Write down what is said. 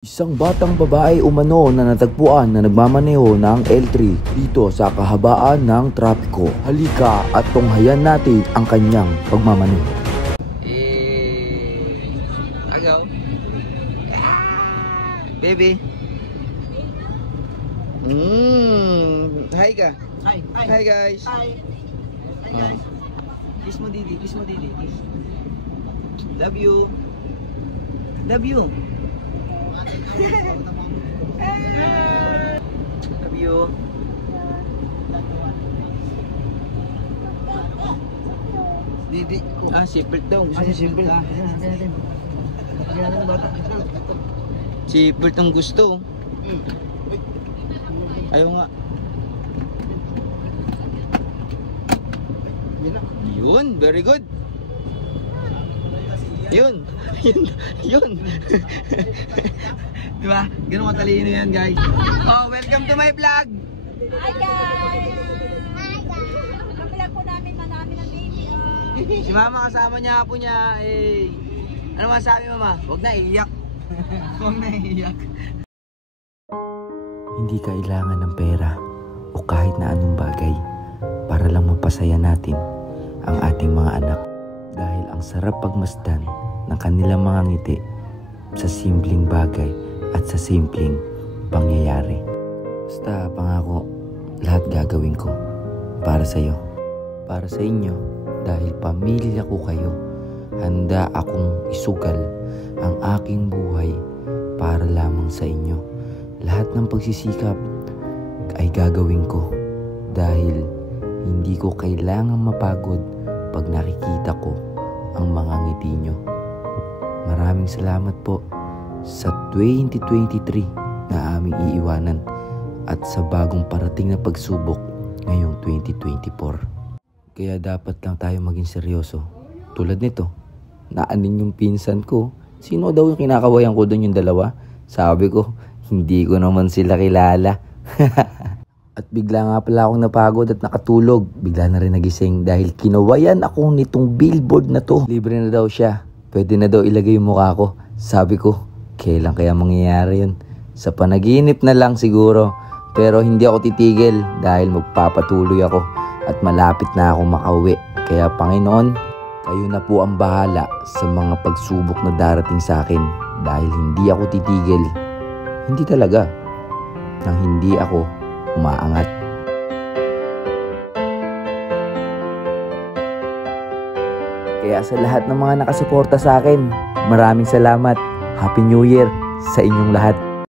Isang batang babae umano na natagpuan na nagmamaneho ng L3 dito sa kahabaan ng trapiko. Halika at tunghayan natin ang kanyang pagmamaneho. Agaw. Baby. Hi ka. Hi. Hi guys. Hi. Hi guys. Kiss mo Didi. Kiss. Love you. Love you. Love you. Didi. Sipil daw. Gusto mo sipil? Sipil ang gusto. Ayaw nga. Yun, very good. Yun. Diba? Ganun matalino yan, guys. Oh, welcome to my vlog. Hi guys! Kapilang po namin ng baby. Si mama kasama niya po niya. Ano masabi mama? Huwag na iiyak. Huwag na iiyak. Hindi kailangan ng pera o kahit na anong bagay para lang mapasaya natin ang ating mga anak. Dahil ang sarap pagmasdan ng kanilang mga ngiti sa simpleng bagay at sa simpleng pangyayari. Basta pangako, lahat gagawin ko para sa iyo, para sa inyo, dahil pamilya ko kayo. Handa akong isugal ang aking buhay para lamang sa inyo. Lahat ng pagsisikap ay gagawin ko dahil hindi ko kailangang mapagod pag nakikita ko ang mga ngiti nyo. Maraming salamat po sa 2023 na aming iiwanan at sa bagong parating na pagsubok ngayong 2024. Kaya dapat lang tayo maging seryoso. Tulad nito, naanin yung pinsan ko. Sino daw yung kinakawayan ko doon, yung dalawa? Sabi ko, hindi ko naman sila kilala. At bigla nga pala akong napagod at nakatulog. Bigla na rin nagising dahil kinawayan ako nitong billboard na to. Libre na daw siya. Pwede na daw ilagay yung mukha ko. Sabi ko, kailan kaya mangyayari yun? Sa panaginip na lang siguro. Pero hindi ako titigil dahil magpapatuloy ako at malapit na ako makauwi. Kaya Panginoon, kayo na po ang bahala sa mga pagsubok na darating sa akin. Dahil hindi ako titigil. Hindi talaga. Nang hindi ako umaangat. Kaya sa lahat ng mga nakasuporta sa akin, maraming salamat. Happy New Year sa inyong lahat.